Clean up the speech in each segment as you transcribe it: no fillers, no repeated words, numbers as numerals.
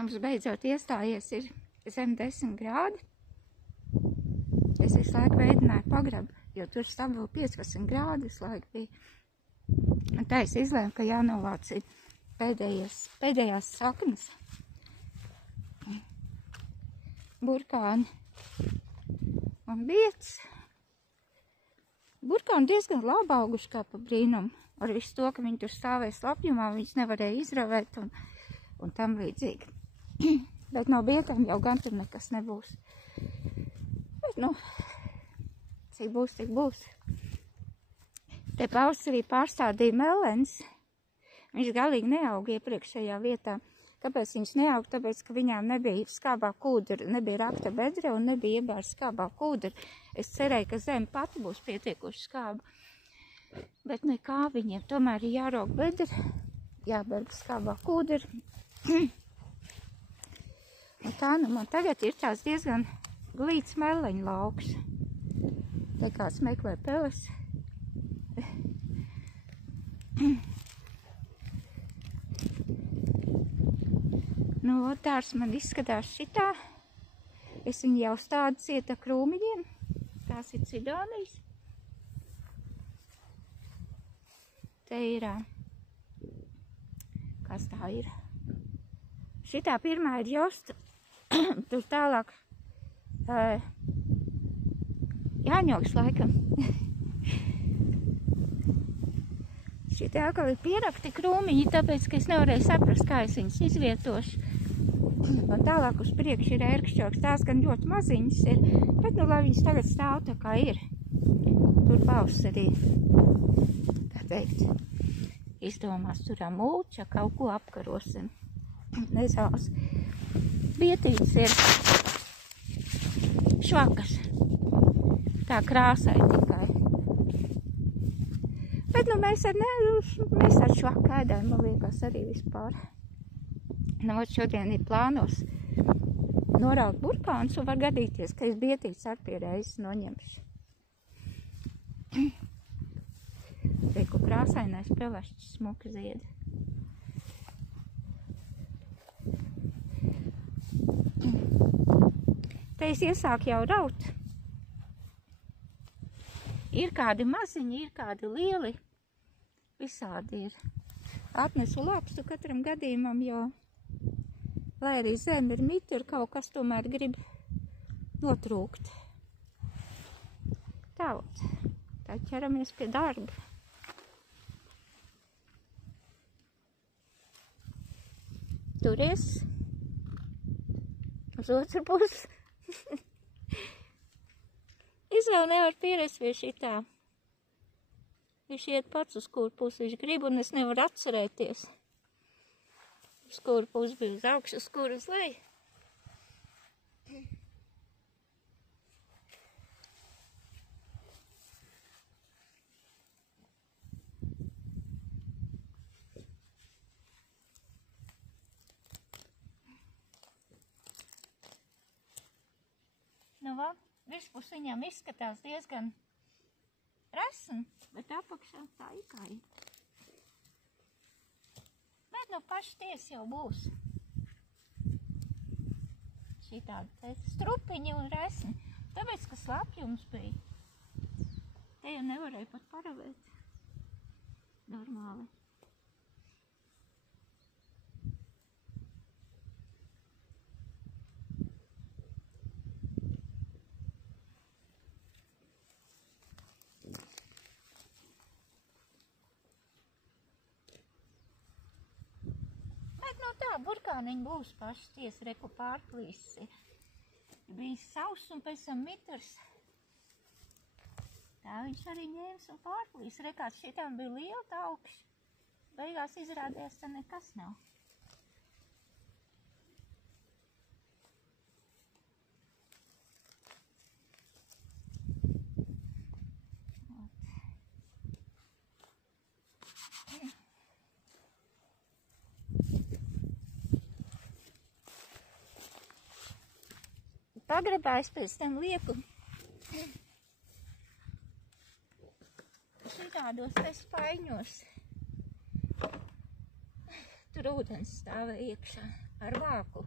Mums beidzot iestājies ir zem 10 grādi. Es visu laiku veidināju pagrabu, jo tur stabili 15 grādi visu laiku bija. Un tā es izlēmu, ka jānovāc ir pēdējās saknes. Burkāni un biets. Burkāni diezgan labi auguši kā pa brīnumu. Ar visu to, ka viņi tur stāvēja slapjumā, viņus nevarēja izravēt un tam līdzīgi. Bet no bietēm jau gan tur nekas nebūs. Bet, nu, cik būs, tik būs. Te pavasarī pārstādīja melens. Viņš galīgi neauga iepriekšējā vietā. Kāpēc viņš neauga? Tāpēc, ka viņām nebija skābā kūdra, nebija rakta bedre un nebija iebērta skābā kūdra. Es cerēju, ka zeme pati būs pietiekuši skāba. Bet nekā, viņiem tomēr ir jāraug bedre, jāberga skābā kūdra. Un tā, nu, man tagad ir tās diezgan glīts meleņu lauks. Te kāds meklē peles. Nu, otārs man izskatās šitā. Es viņu jau stādu cieta krūmiņiem. Tās ir cidonijas. Te ir, kas tā ir? Šitā pirmā ir josta. Tur tālāk jāņoks laikam. Šitie atkal ir pierakti krūmiņi, tāpēc, ka es nevarēju saprast, kā es viņus izvietošu. Un tālāk uz priekšu ir ērkšķoks, tās gan ļoti maziņas ir, bet nu, lai viņas tagad stāv tā kā ir. Tur pavasarī, tā teikt, izdomās turā mulča, kaut ko apkarosim. Nezāles. Bietītes ir švakas. Tā krāsai tikai. Bet nu mēs ar švaku ēdām, man liekas, arī vispār. Nu, šodien ir plānos noraut burkānus un var gadīties, ka es bietītes ar pie reizes noņemšu. Reiku krāsainais pelešķis smuki zied. Te es iesāku jau raut. Ir kādi maziņi, ir kādi lieli. Visādi ir. Atnesu lapsu katram gadījumam, jo, lai arī zeme ir mitur, kaut kas tomēr grib notrūkt. Tālāk. Tā ķeramies pie darba. Turies. Uz otru pusi. Es vēl nevaru pierast pie šitā. Viņš iet pats, uz kuru pusi viņš grib, un es nevaru atcerēties. Uz kuru pusi bija uz augšu, uz kuru uz leju. Nu, va, virspus viņam izskatās diezgan resni, bet apakšā tā ikā ir. Bet nu paši ties jau būs. Šitādi te strupiņi un resni. Tāpēc, ka slapjums bija. Te jau nevarēja pat paravēt. Normāli. Burkāniņi būs paši tiesa, reku pārplīsi. Bija sauss un pēc tam mitrs. Tā viņš arī ņēmis un pārplīsi. Rekās šitām bija liela taukši. Beigās izrādījās, ka nekas nav. Pagrabā es pēc tam lieku šitādos te spaiņos. Tur ūdens stāva iekšā. ar vāku.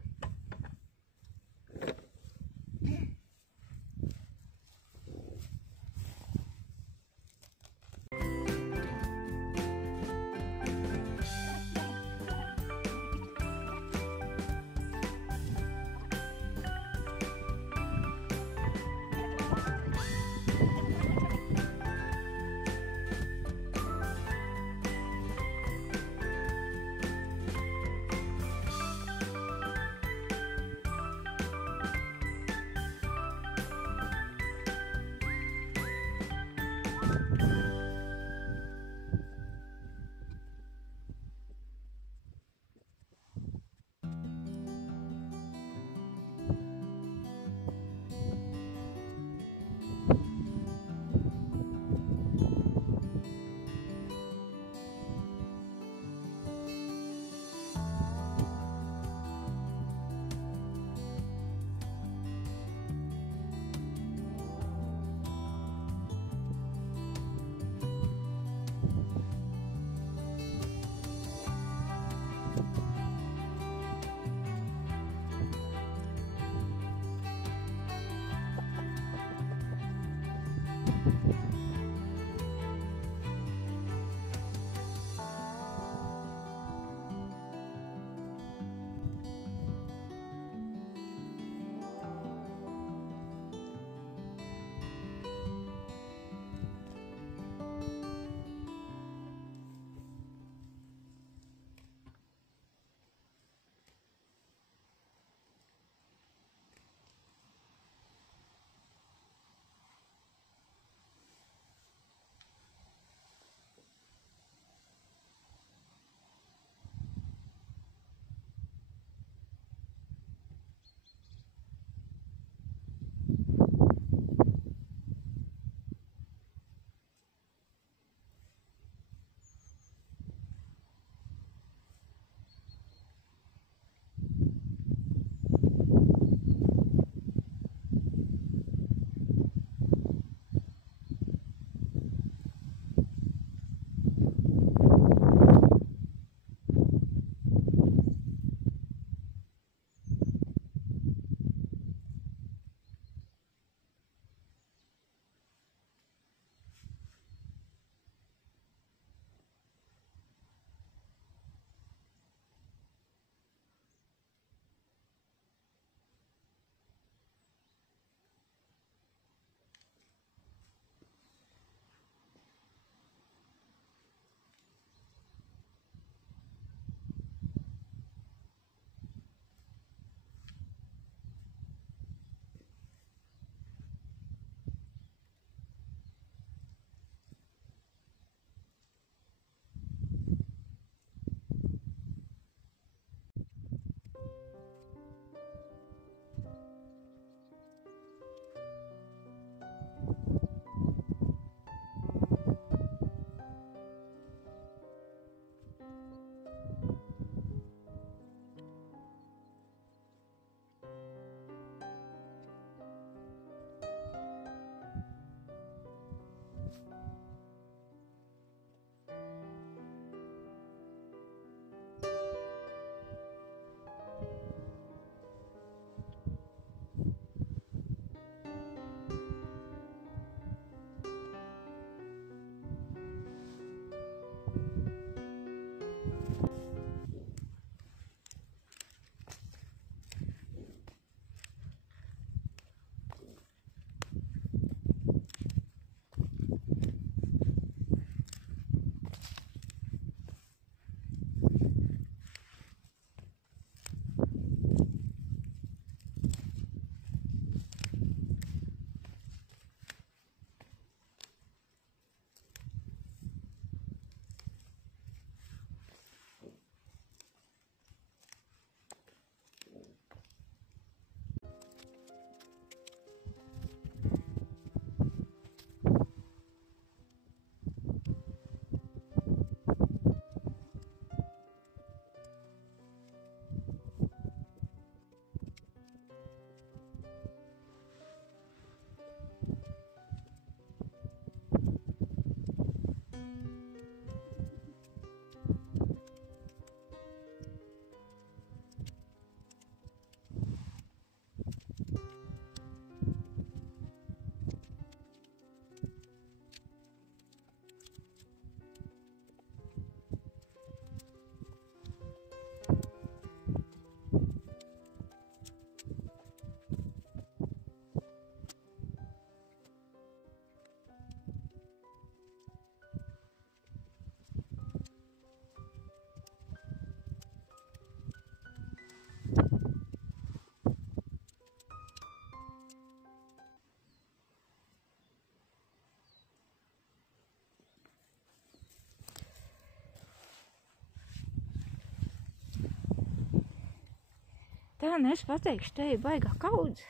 Tā, nu es pateikšu, te ir baigā kaudze.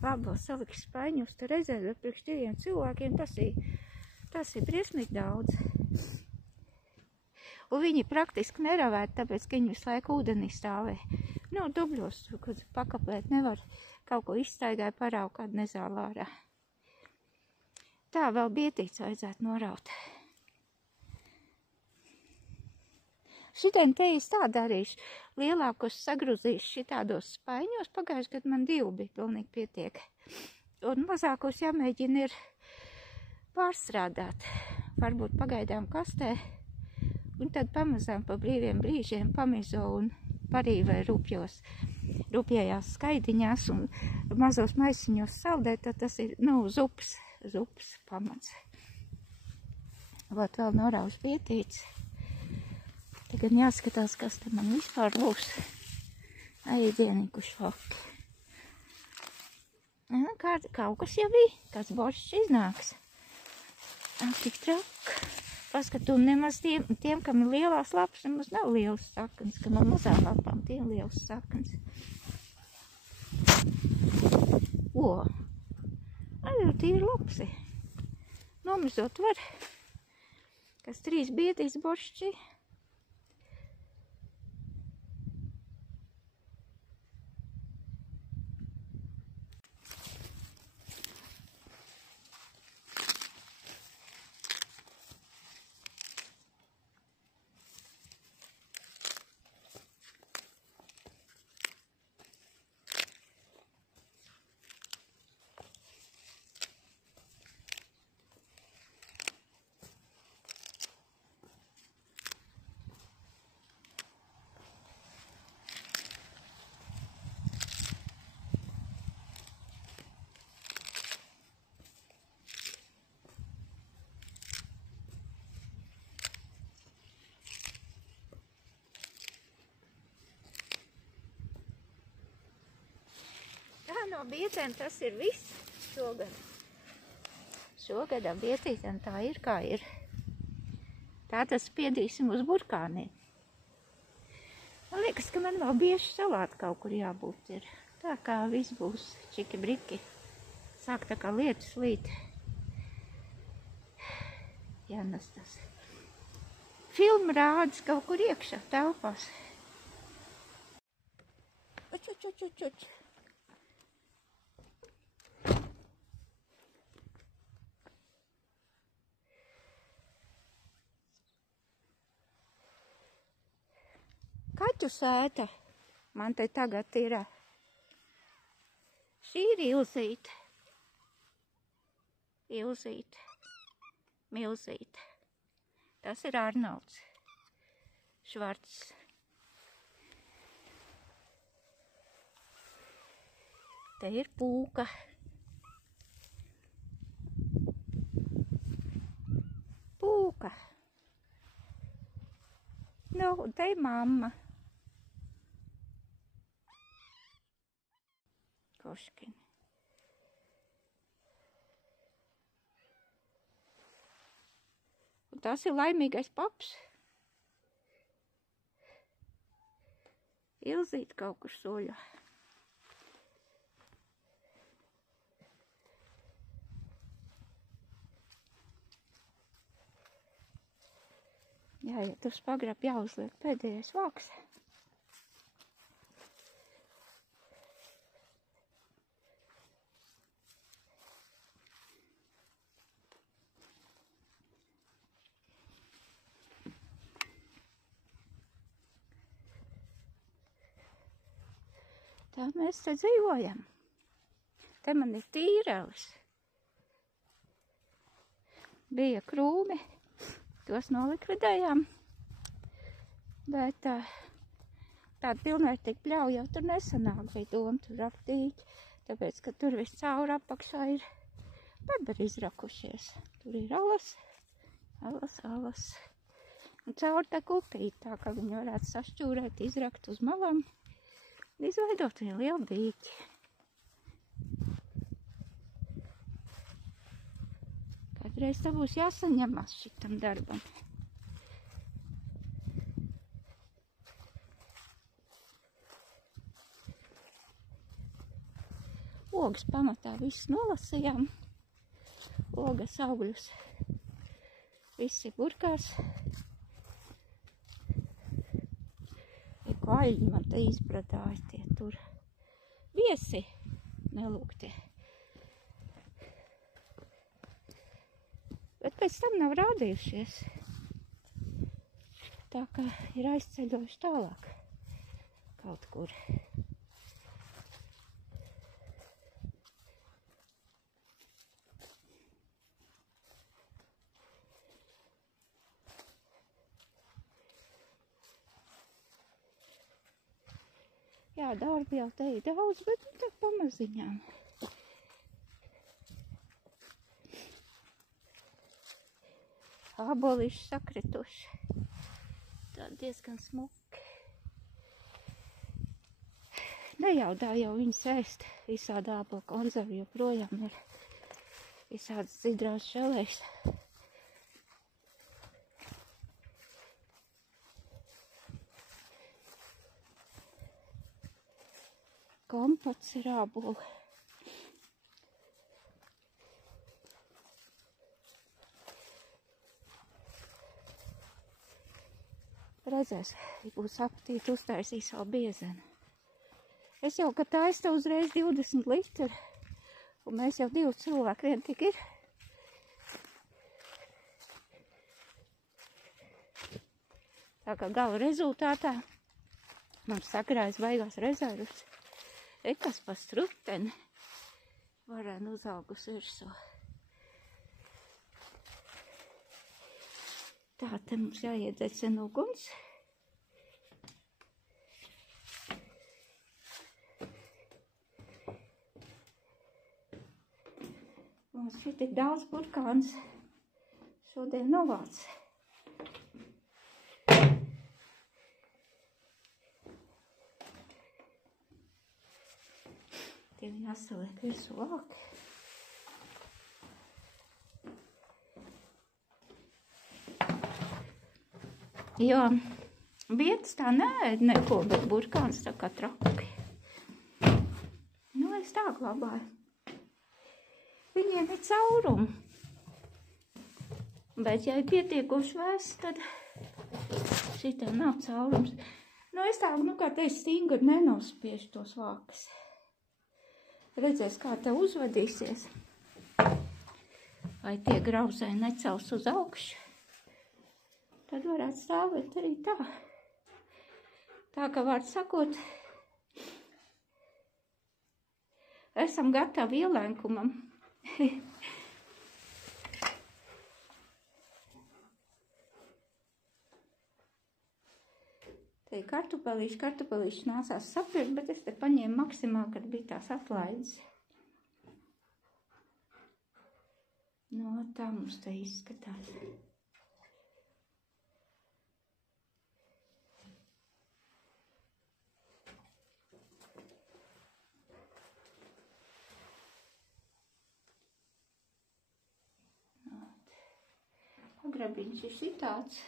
Labi, vēl saliks spaiņus, te redzēt, bet priekš 2 cilvēkiem tas ir briesmīgi daudz. Un viņi praktiski neravēt, tāpēc, ka viņi visu laiku ūdenī stāvē. Nu, dubļos, kad pakapēt nevar, kaut ko izstaigāja, parauga kādu nezālu ārā. Tā, vēl bietīts vajadzētu noraut. Šitien te es tā darīšu, lielākos sagruzīšu šitādos spaiņos, pagājuši gadu man 2 bija pilnīgi pietiek. Un mazākos jāmēģina ir pārstrādāt, varbūt pagaidām kastē, un tad pamazām pa brīviem brīžiem pamizo un parīvē rupjējās skaidiņās un mazos maisiņos saldēt, tad tas ir, zupas pamats. Vot vēl norauž bietīts. Tagad jāskatās, kas te man vispār būs. Aidienīku šoki. Kaut kas jau bija, kāds boršs iznāks. Tik traka. Paskat, un nemaz tiem, kam ir lielās lapas, nemaz nav lielas saknes, kam ar mazām lapām tiem lielas saknes. Arī tīri lapsi. Nomizot var. Kas 3 biedīs boršķi. No bietēm tas ir viss šogad. Šogad bietītēm tā ir, kā ir. Tā tas spiedīsim uz burkāniem. Man liekas, ka man vēl bieži salāti kaut kur jābūt ir. Tā kā viss būs čiki briki. Sāk tā kā lietus līt. Jānes tas. Filma rādas kaut kur iekšā telpās. Uč. Kaķu sēta man te tagad ir. Šī ir Ilzīte. Milzīte. Tas ir Arnolds Švarts. Te ir Pūka. Nu, te ir mamma. Koškini. Un tas ir laimīgais paps. Ilzīte kaut kur soļā. Jāiet uz pagrabu, jāuzliek pēdējais vāks. Tā mēs te dzīvojam. Te man ir tīrelis. Bija krūmi, tos nolikvidējām. Bet tāda pilnvērtīga pļauja jau tur nesanāk, bija doma tur aptīt, tāpēc, ka tur viss cauri apakšā ir barbari izrakušies. Tur ir alas. Un cauri tā kupīt, tā ka viņi varētu sašķūrēt, izrakt uz malām. Izveidot vienu lielu dīķi. Kādreiz tā būs jāsaņemas šitam darbam. ogas pamatā viss nolasījām. Ogas, augļus. Visi burkās. Ko aļņi man te izbradāja tie tur. Viesi nelūgtie. Bet pēc tam nav rādījušies. Tā kā ir aizceļojuši tālāk kaut kur. Jā, darbi jau te ir daudz, bet tā pamaziņām. Ābolīši sakrituši. Tā diezgan smuki. Nejaudā jau viņas ēst. Visādi ābolu konzervi joprojām ir. Visādas cidrās šelēs. Kompots ir āboli. Redzēs, ja būs apetīti, uztaisīs savu biezenu. Es jau, kad taistu uzreiz 20 litru, un mēs jau 2 cilvēki vien tik ir. Tā kā gala rezultātā mums sakrājas baigās rezervus. Ekas pa struteni varēja uzaugus virsū. Tā, te mums jāiededzina uguns. Mums šeit ir daudz burkāns. Šodien novāc. Tie viņi asaliek virsū vāki. Jo vietas tā neēd neko, bet burkāns tā kā trauki. Nu, es tā glabāju. Viņiem ir caurumi. Bet, ja ir pietiekoši vēsts, tad šitā nav caurums. Nu, es tā, kā te stingri nenospiešu tos vākas. Redzēs, kā te uzvedīsies. Vai tie grauzai necels uz augšu. Tad varētu stāvēt arī tā. Tā kā vārds sakot, esam gatavi ielēnkumam. Te kartupelīši nācās sapirkt, bet es te paņēmu maksimāli, kad bija tās atlaides. No, tā mums te izskatās. Pagrabiņš ir šitāds.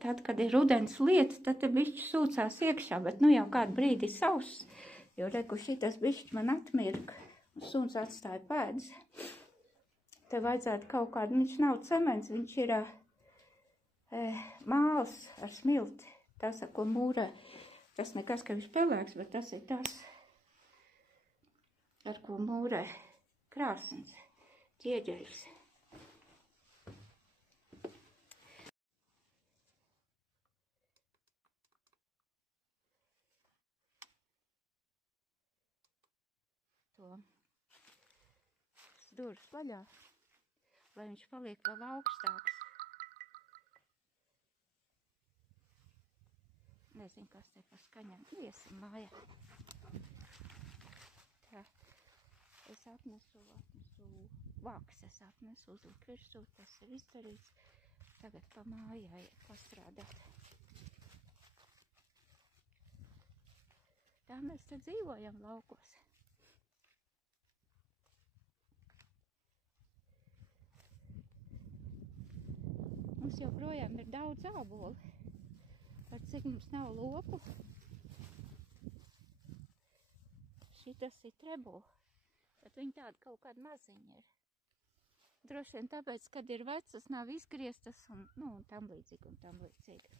Tad, kad ir rudens lieta, tad te bišķi sūcās iekšā, bet nu jau kādu brīdi sauss, jo reku šitas bišķi man atmirka, un suns atstāja pēdas. Te vajadzētu kaut kādu, viņš nav cements, viņš ir māls ar smilti, tas, ar ko mūrē. Tas nekas, ka viņš pelēks, bet tas ir tas, ar ko mūrē krāsns, ķieģeļs. Durvis vaļā, lai viņš paliek vēl augstāks. Nezinu, kas te pa skaņām. Iesim mājā. Tā. Es atnesu vāks, uzliku virsū, tas ir izdarīts. Tagad pa mājai pastrādāt. Tā mēs te dzīvojam laukos. Mums joprojām ir daudz āboli. cik mums nav lopu. Šitas ir trebula, bet viņi tādi kaut kādi maziņi ir. Droši vien tāpēc, kad ir vecas, nav izgrieztas un, un tam līdzīgi un tam līdzīgi.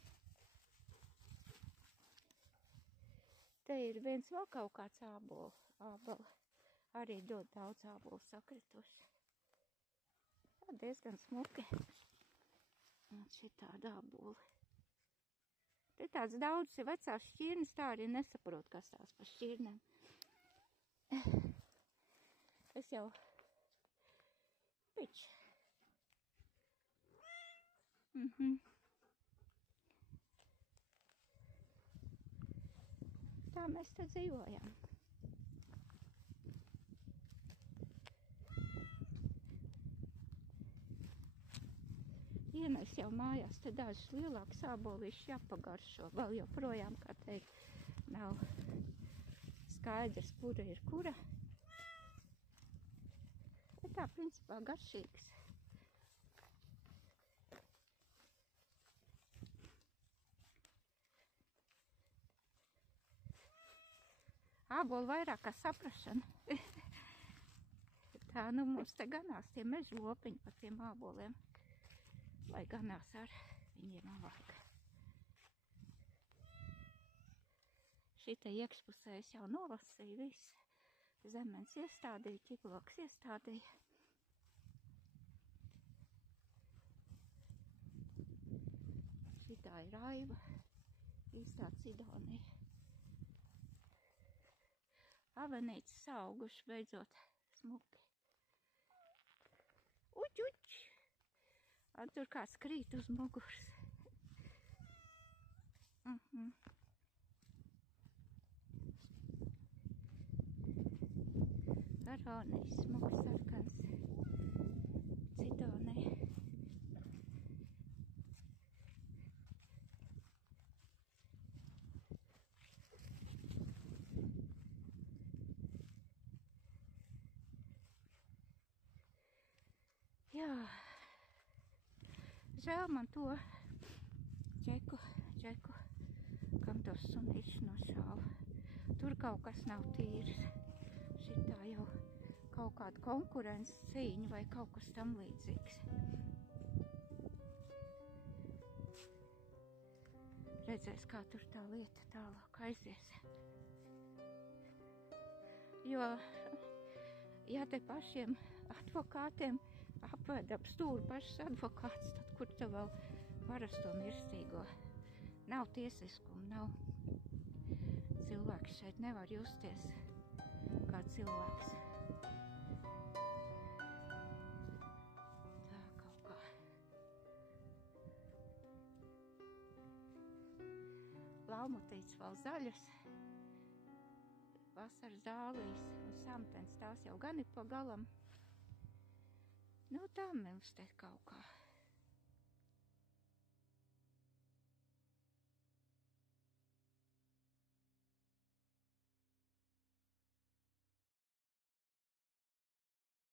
Te ir viens vēl kaut kāds ābala. Arī dod daudz ābolu sakrituši. Tā diezgan smuki. Un šitāda āboli. Te tāds daudz ir vecās šķirnes, tā arī nesaprot, kas tās pa šķirnēm. Es jau pič. Tā mēs te dzīvojam. Ienes jau mājās, te dažas lielākas ābolīšas jāpagaršo. Vēl joprojām, kā teikt, nav skaidrs, kura ir kura. Bet tā, principā, garšīgs. Ābolu vairāk kā saprašana. Tā, mums te ganās tie meža lopiņi par tiem āboliem. Lai ganās ar viņiem āvāk. Šita iekšpusē es jau nolasīju visu. Zemenes iestādīju, ķikloks iestādīju. Šitā ir Aiva, īstā Cidonija. Avenītes auguši beidzot smuki. Uķ! Tur kāds krīt uz muguras. Aronijas smuks sarkans. Cidonija. Jā. Žēl man to džeku, kam tos sunīšus nošāva. Tur kaut kas nav tīrs. Šitā jau kaut kāda konkurences cīņa vai kaut kas tam līdzīgs. Redzēs, kā tur tā lieta tālāk aizies. Jo, ja te pašiem advokātiem apvēd ap stūri pašas advokāts, tad kur te vēl parasto mirstīgo? Nav tiesiskumu, nav. Cilvēks šeit nevar justies kā cilvēks. Tā kaut kā. Laumutītes vēl zaļas. Vasaras zālīs un samtens tās jau gan ir pa galam. Nu tā mums te kaut kā.